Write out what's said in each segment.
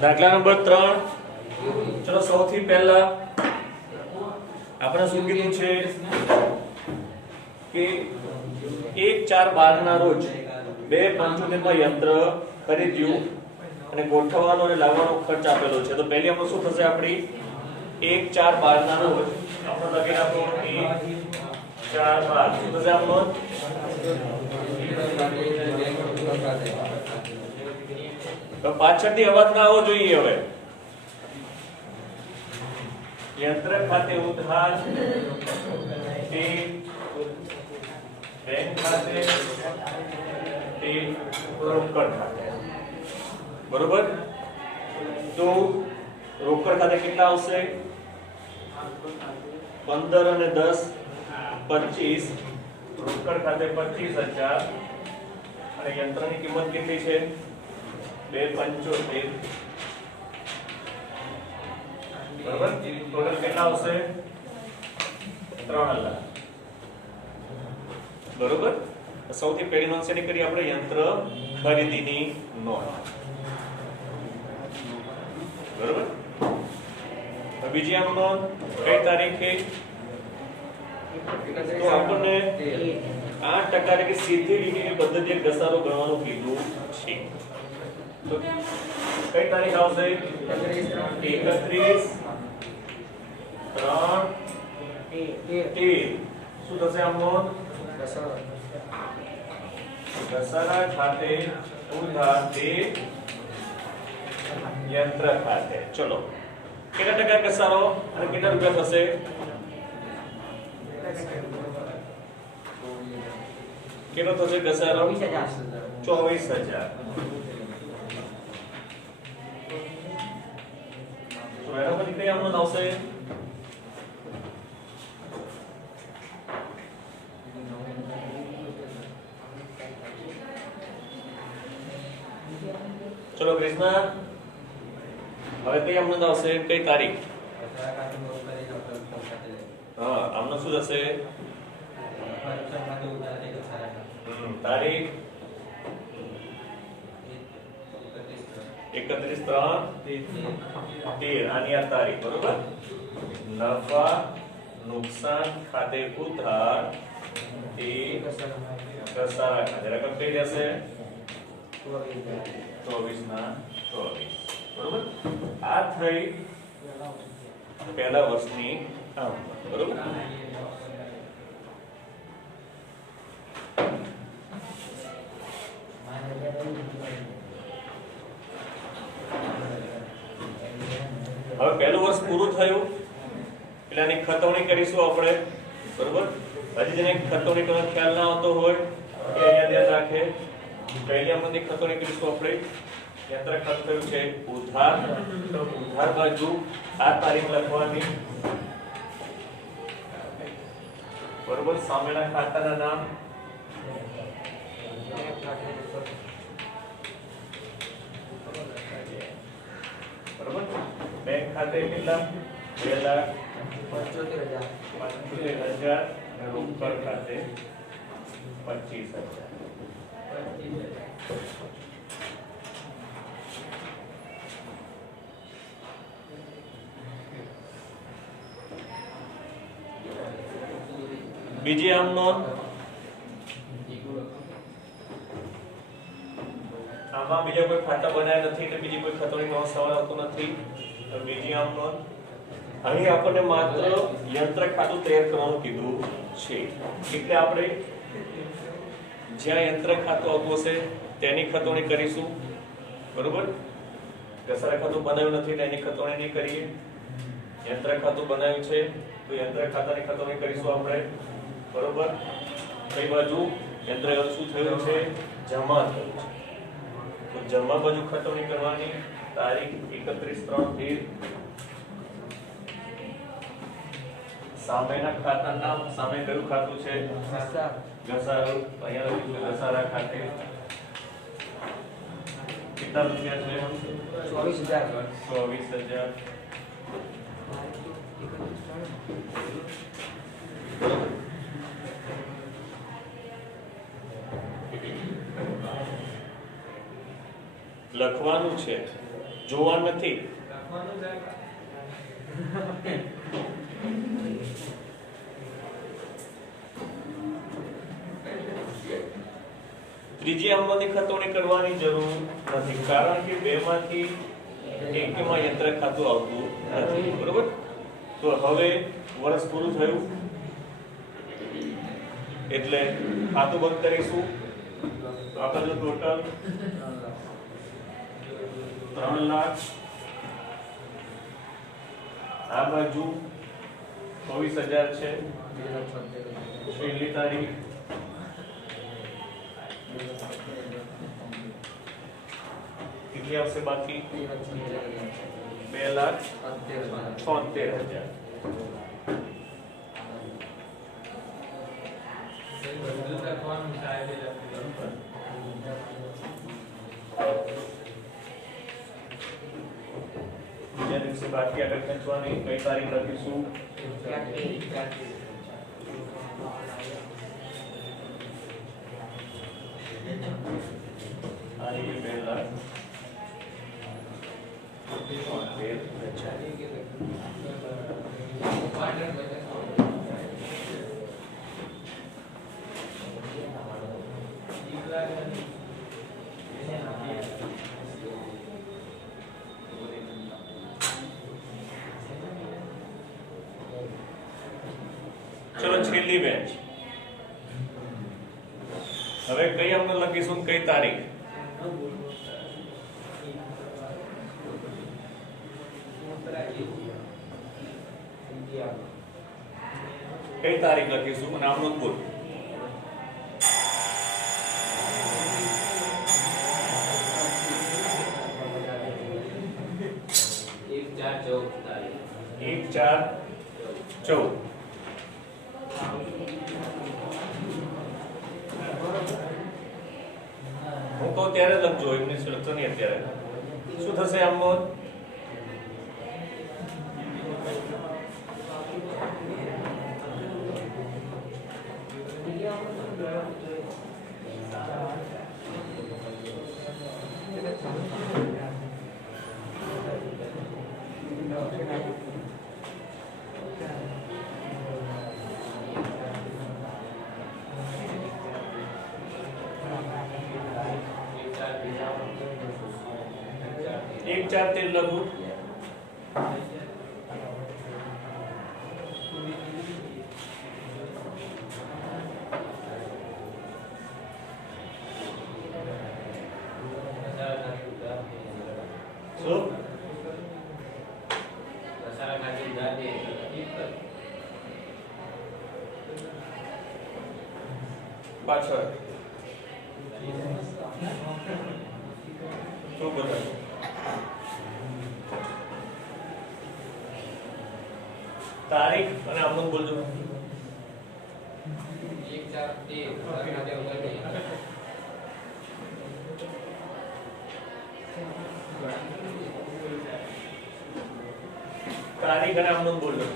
દાખલા નંબર 3 ચલો સૌથી પહેલા આપણે શું કીધું છે કે 1/4/12 ના રોજ 2.75 માં યંત્ર ખરીદ્યું અને ગોઠવવાનો અને લાવવાનો ખર્ચ આપેલો છે. તો પહેલી આપણે શું થશે આપણી 1/4/12 ના રોજ આપણે લખી નાખો 1/4/12 શું થશે આપણો તો પાછળથી અવાજ ના આવવો જોઈએ. હવે યંત્ર ખાતે ઉધાર તે બેંક ખાતે તે રોકડ ખાતે બરોબર. તો રોકડ ખાતે કેટલા આવશે 15 અને 10 25 રોકડ ખાતે 25,000 અને યંત્રની કિંમત કેટલી છે 2.75 બરોબર. ટોટલ કેટલા આવશે 3 લાખ બરોબર. સૌથી પહેલી નોંધ શેની કરી આપણે યંત્ર ખરીદીની નોંધ બરોબર. બીજી આમ નોંધ કઈ તારીખે તો આપણને 8% કે સીધી લીટીની પદ્ધતિએ ઘસારો ગણવાનું કીધું છે. તો કઈ તારીખ આવશે 31/3/13 શું થશે આમનો ઘસારા ખાતે ઉધાર તે યંત્ર ખાતે. ચલો કેટલા ટકા ઘસારો અને કેટલા રૂપિયા થશે કેટલો થશે ઘસારો 24,000 બરાબર. કઈ આમનો આવશે ચલો કૃષ્ણ હવે કઈ આમનો આવશે કઈ તારીખ હા આમનો શું થશે તારીખ 31/3/13 આની આ તારીખ બરોબર. નફા નુકસાન ખાતે ઉધાર તે ઘસારા ખાતે રકમ કઈ જશે 24/24 બરોબર. આ થઈ પહેલા વર્ષની બરોબર. હવે પહેલું વર્ષ પૂરું થયું એટલે આની ખતવણી કરીશું આપણે બરોબર. હજી જેને ખતવણી કરવાનો ખ્યાલ ના આવતો હોય એ અહીંયા ધ્યાન રાખે. પહેલી આમાંથી ખતવણી કરીશું આપણે. યંત્ર ખાતે થયું છે ઉધાર તો ઉધાર બાજુ આ તારીખ લખવાની બરોબર. સામેના ખાતાના નામ બરોબર. બેંક ખાતે કેટલા 2,75,000 અને રોકડ ખાતે 25,000 બીજી આમ નોંધ આમાં બીજા કોઈ ખાતા બનાવ્યા નથી એટલે બીજી કોઈ ખતવણીનો સવાલ આવતો નથી. તો બીજી આમ નોંધ અહીં આપણને માત્ર યંત્ર ખાતું તૈયાર કરવાનું કીધું છે એટલે આપણે જ્યાં યંત્ર ખાતું આવતું હશે તેની ખતવણી કરીશું બરોબર. ઘસારા ખાતું બનાવ્યું નથી એટલે એની ખતવણી નહીં કરીએ. યંત્ર ખાતું બનાવ્યું છે તો યંત્ર ખાતાની ખતવણી કરીશું આપણે બરોબર. કઈ બાજુ યંત્ર શું થયું છે જમા થયું છે તો જમા બાજુ ખતવણી કરવાની તારીખ 31/3/13 સામેના ખાતા નામ સામે કયું ખાતું છે ઘસારો અહીંયા લખ્યું છે ઘસારા ખાતે કેટલા રૂપિયા છે 24,000 લખવાનું છે જોવા નથી. ત્રીજી આમમાંથી ખતોણી કરવાની જરૂર નથી, કારણ કે બેમાંથી એકમાં યંત્ર ખાતું આવતું નથી. બરોબર? તો હવે વર્ષ પૂરું થયું એટલે ખાતું બંધ કરીશું. તો આપણે ટોટલ 3 લાખ, આ બાજુ 24,000 છે. છેલ્લી તારીખ કેટલી આવશે બાકી? 2,73,000. બીજા દિવસે બાકી આગળ ખેંચવાની કઈ તારીખ લખીશું? ચલો છેલ્લી બેન્ચ. હવે કઈ અમને લખીશું, કઈ તારીખ? કઈ તારીખ લખીશું અને આમનો બોલ. એક ચાર 14. હું કહું ત્યારે લખજો, એમની સુરક્ષા નહીં. અત્યારે શું થશે આમનો? એક 4 13 લખું. પાછળ શું બધા તારીખ અને આમનું બોલજો. 1-4-13 તારીખ અને આમનું બોલજો.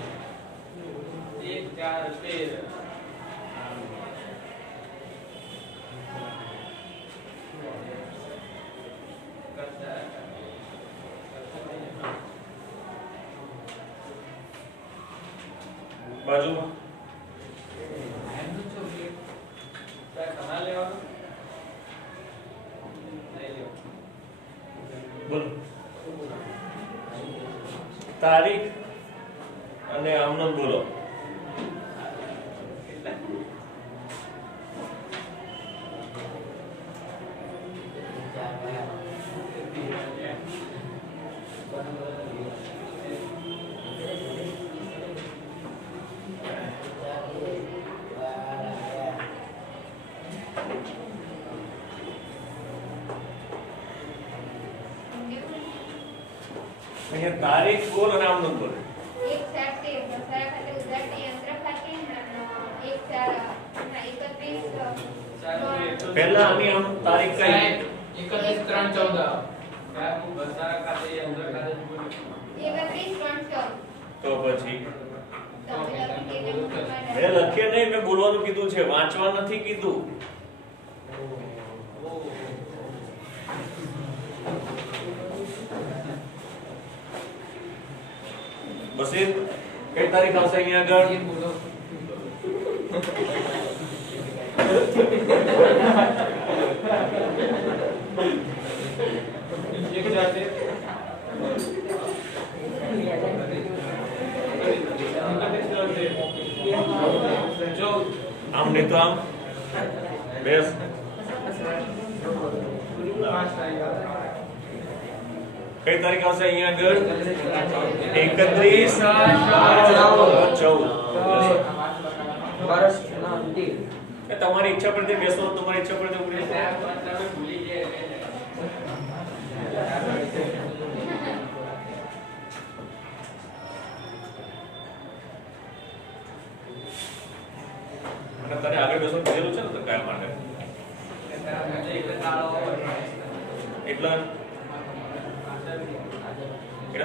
1-4-13 બાજુમાં બોલો. તારીખ અને આમનો બોલો. અહીંયા તારીખ બોલ અને આમનો બોલ. 1-4-13 દસરા ખાતે ઉધારતી યંત્ર ખાતે 1-4 પહેલા આની આમ તારીખ કઈ? 31-3-14 દસરા ખાતે યંત્ર ખાતે 31-3-14 તો પછી મેં લખીએ નહીં, મેં બોલવાનું કીધું છે, વાંચવા નથી કીધું. બસીર કઈ તારીખ આવશે અહીંયા આગળ એક જાતે જો આમ નહીં તો આમ બેસ કઈ તારીખ આવશે અહીંયા આગળ 31/14 તમારી ઈચ્છા પરથી બેસો તમારી ઈચ્છા પરથી ઉભી રહેજો. ભૂલી જાય અને તારે આગળ બેસવાનું કીધેલું છે ને તો કાયમ માટે એટલે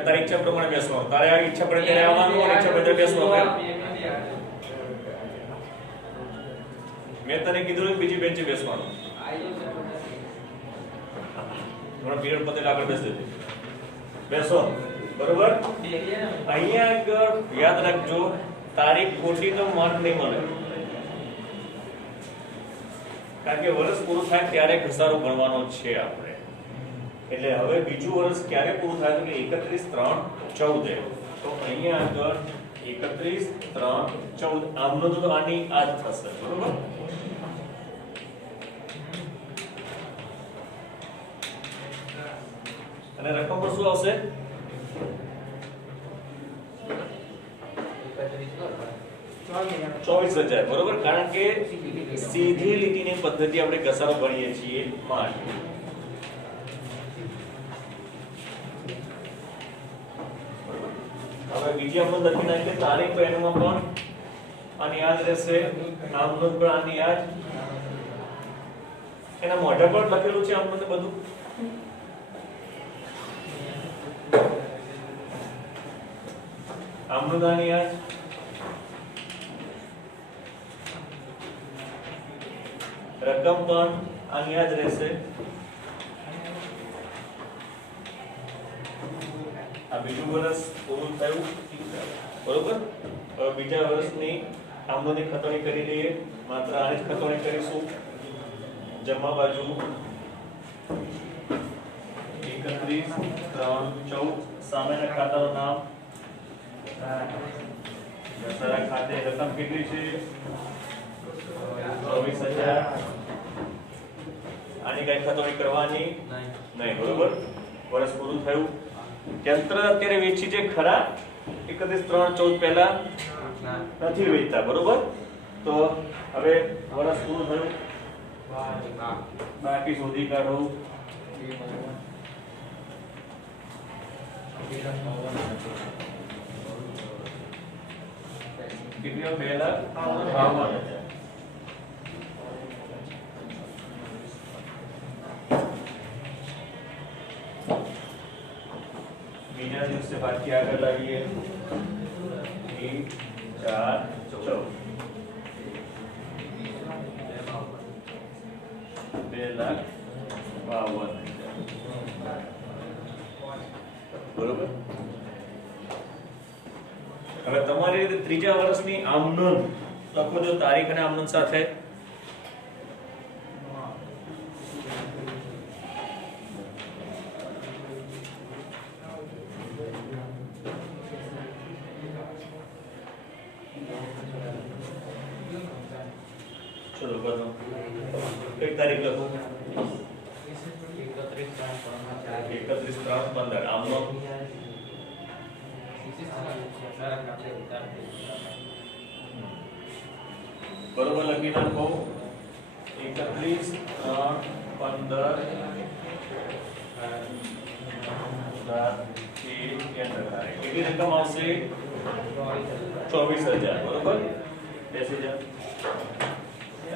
તારી ઈચ્છા પ્રમાણે બેસવાનું તારે આ ઈચ્છા પડે ત્યારે આવવાનું અને ઈચ્છા પડે ત્યારે બેસવાનું મેં તને કીધું કે બીજી બેન્ચે બેસવાનું થોડા પીરિયડ પતે આગળ બેસી બેસો બરોબર અહીંયા આગળ યાદ રાખજો તારીખ ખોટી તો માર્ક નહીં મળે કારણ કે વર્ષ પૂરું થાય ત્યારે ઘસારો ગણવાનો છે આપણે એટલે હવે બીજું વર્ષ ક્યારે પૂરું થાય તો કે 31/3/14 તો અહીંયા આગળ 31/3/14 આમનો તો આની આ જ થશે બરોબર અને રકમ પર શું આવશે 24,000 બરોબર કારણ કે સીધી લીટીની પદ્ધતિ આપણે ઘસારો ગણીએ છીએ માટે હવે બીજી આપણે લખી નાખીએ તારીખ તો એનામાં પણ આની યાદ રહેશે નામનો પણ આની યાદ એના મોઢા પર લખેલું છે આમ બધું આમનું દાની યાદ રકમ પણ આની યાદ રહેશે આ બીજું વર્ષ પૂરું થયું બરોબર હવે બીજા વર્ષની આમનોની ખતવણી કરી લઈએ માત્ર આની જ ખતવણી કરીશું જમા બાજુ 31/3/14 સામેના ખાતાનું નામ ઘસારા ખાતે રકમ કેટલી છે 24,000 આની કઈ ખતવણી કરવાની નહીં બરોબર વર્ષ પૂરું થયું યંત્ર અત્યારે વેચી છે ખરા 31/3/14 પહેલા નથી વેચતા બરોબર તો હવે વર્ષ પૂરું થયું બાકી શોધી કાઢો કેટલી 2,52,000 બીજા દિવસે બાકી આગળ લાવીએ 3/4/14 2,52,000 બરોબર હવે તમારી રીતે ત્રીજા વર્ષની આમનોંધ લખો જો તારીખ અને આમનોંધ સાથે ચલો કરો કઈ તારીખ લખો 31/3/15 આમનો બરોબર લખી નાખો 31/3/15 કેટલી રકમ આવશે 24,000 બરોબર બેસી જા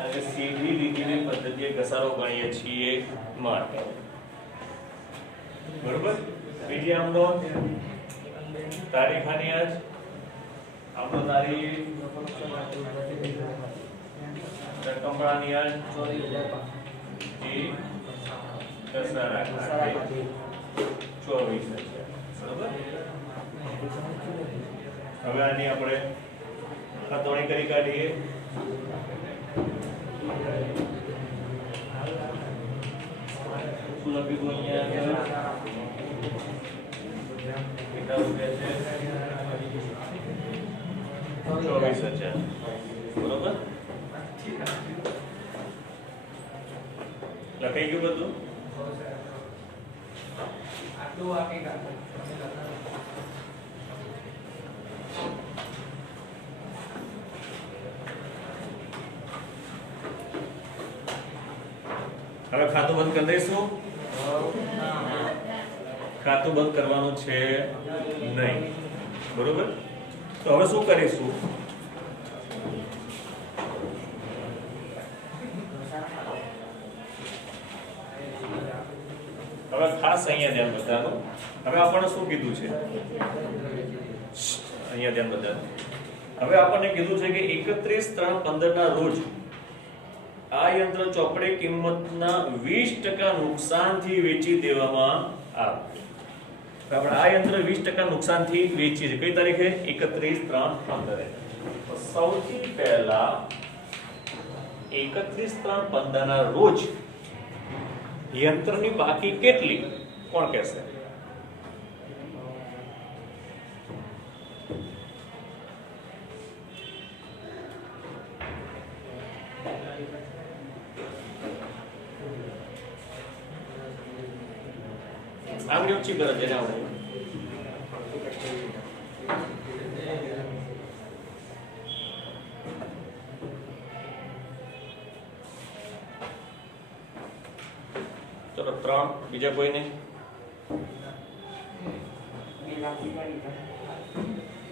અને સીધી લીટીની પદ્ધતિએ ઘસારો ગણીએ છીએ માટે બરોબર બીજી આમનો તારીખ આની આજ આમનો તારીખ રકમ આની આજ 24,000 ઘસારા ખાતે 24,000 બરોબર હવે આની આપણે ખાતવણી કરી કાઢીએ. શું લખ્યું અહીંયા કેટલા રૂપિયા છે? 24,000. બરોબર, લખાઈ ગયું બધું? આટલું આપી કાઢો. હવે ખાતું બંધ કરી દઈશું. ખાતું બંધ કરવાનું છે નહીં. બરોબર, તો હવે શું કરીશું? હવે ખાસ અહીંયા ધ્યાન બધાનું. હવે આપણને શું કીધું છે? અહીંયા ધ્યાન બધાનું. હવે આપણને કીધું છે કે 31/3/15 ના રોજ આ યંત્ર ચોપડે કિંમતના 20% નુકસાનથી વેચી દેવામાં આવે. આપણે આ યંત્ર 20% નુકસાનથી વેચીએ છીએ. કઈ તારીખે? 31/3/15. તો સૌથી પહેલા 31/3/15 ના રોજ યંત્રની બાકી કેટલી? કોણ કહેશે? આંગળી ઊંચી કરો જેને આવડે. ચલો 3. બીજા કોઈ નહીં?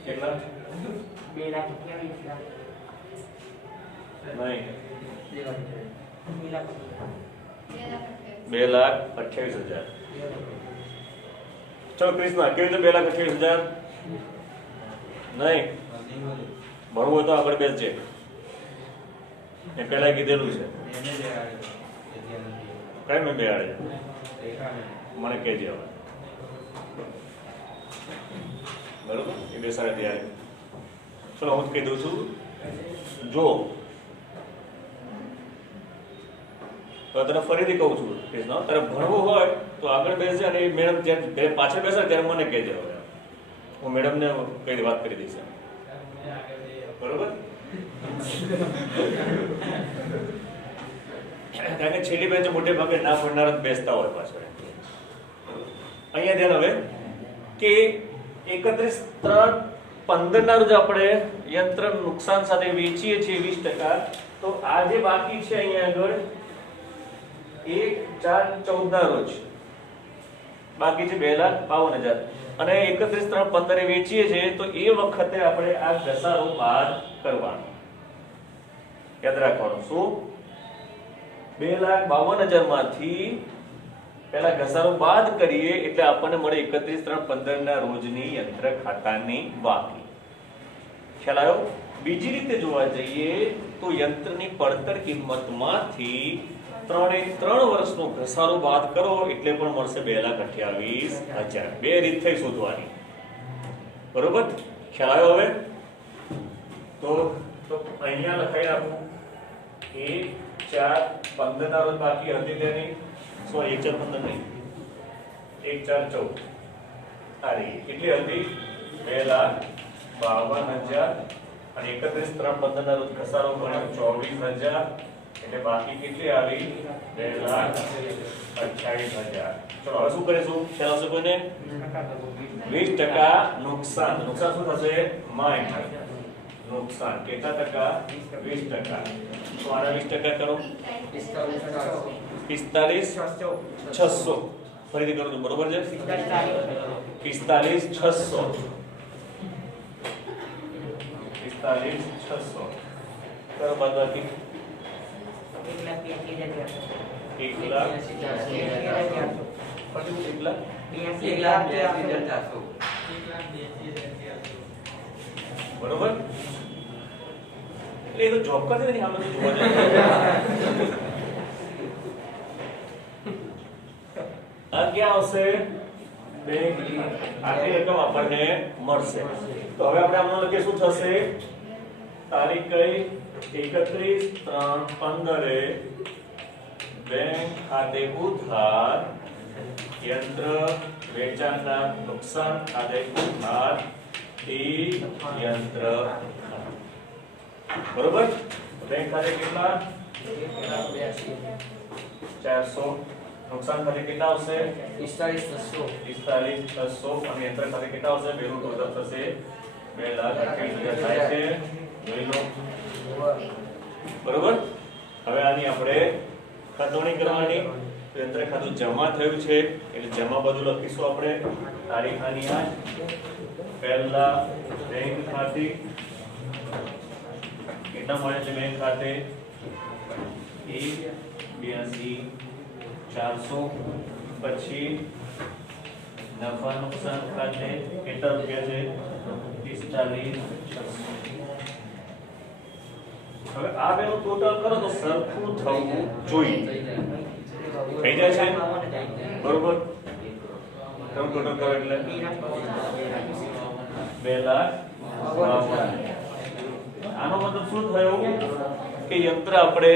કેટલા? 2,28,000. ચલો કૃષ્ણા, કેવી રીતે 2,28,000? નહીં ભણવું હોય તો આગળ બેસજે. એ પહેલા કીધેલું છે. કઈ મેં બેહાડે મને કહેજે હવે. બરોબર, એ બેસાડે ત્યારે. ચલો હું જ કહી દઉં છું. જો તો તને ફરીથી કહું છું કૃષ્ણ, તારે ભણવું હોય તો આગળ બેસજે અને એ મેડમ જ્યારે પાછળ બેસે ત્યારે મને કહેજે. હવે હું મેડમને કઈ વાત કરી દઈશ. બરોબર, કારણ કે છેલ્લી બેન્ચે મોટે ભાગે ના ભણનાર જ બેસતા હોય પાછળ. અહીંયા ધ્યાન હવે કે 31/3/15 ના રોજ આપણે યંત્ર નુકસાન સાથે વેચીએ છીએ 20%. તો આ જે બાકી છે અહીંયા આગળ 1/4/14 ના રોજ બાકી છે 2,52,000 અને 31/3/15 વેચીએ છીએ. તો એ વખતે આપણે આ ઘસારો બાદ કરવાનો. યાદ રાખવાનું. શું? 2,52,000 માંથી પહેલા ઘસારો બાદ કરીએ એટલે આપણને મળે 31/3/15 ના રોજની યંત્ર ખાતાની બાકી. ખ્યાલ આવ્યો? બીજી રીતે જોવા જઈએ તો યંત્રની પડતર કિંમતમાંથી 3 વર્ષનો ઘસારો બાદ કરો એટલે પણ મળશે 2,28,000. બે રીત થઈ શોધવાની. બરોબર, ખ્યાલ આવ્યો? હવે તો અહીંયા લખાઈ આપું 1/4/15 ના રોજ બાકી હતી તેની. સોરી 1/4/15 નહીં, 1/4/14. આ રહી કેટલી હતી? 2,52,000 અને 31/3/15 ના રોજ ઘસારો ગણ્યો 24,000 એટલે બાકી કેટલી આવી? 2,28,000. ચલો હવે શું કરીશું? ખ્યાલ આવશે કોઈને? 20% નુકસાન. નુકસાન શું થશે? માઇનસ નુકસાન. કેટલા ટકા? 20%. તો આના 20% કરો. 45,600. ફરીથી કરું છું, બરોબર છે? 45,600. 45,600 કરો બાદબાકી. 1,82,400. બરોબર, એટલે એ તો જોબ કરતી નથી. આમાં તો જોવા જાય આ ક્યાં આવશે? બેંક આટલી રકમ આપણને મળશે. તો હવે આપણે આમાં લખીએ શું થશે? તારીખ કઈ? 31/3/15 બેંક ખાતે ઉધાર યંત્ર વેચાણના નુકસાન ખાતે ઉધાર યંત્ર. બરોબર? બેંક ખાતે કેટલા? 400. નુકસાન ખાતે કેટલા આવશે? 45,600. અને યંત્ર ખાતે કેટલા આવશે? બેનું ટોટલ થશે 2,28,000 થાય છે. જોઈ લો. બરોબર? હવે આની આપણે ખતવણી કરવાની. યંત્ર ખાતું જમા થયું છે એટલે જમા બધું લખીશું આપણે. તારીખ આની આ પહેલા બેંક ખાતે કેટલા મળે છે? બેંક ખાતે 1,82,400. પછી નફા નુકસાન ખાતે કેટલા રૂપિયા છે? 45,600. હવે આ બેનું ટોટલ કરો તો સરખું થવું જોઈએ. થઈ જાય છે? બરોબર? કેવું ટોટલ કરો એટલે 2,52,000. આનો મતલબ શું થયું કે યંત્ર આપણે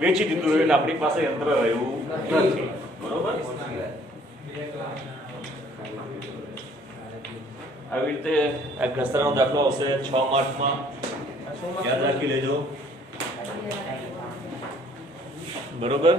વેચી દીધું એટલે આપણી પાસે યંત્ર રહ્યું નથી. બરોબર? આવી રીતે આ ઘસારાનો દાખલો આવશે 6 માર્કમાં. યાદ રાખી લેજો. બરોબર?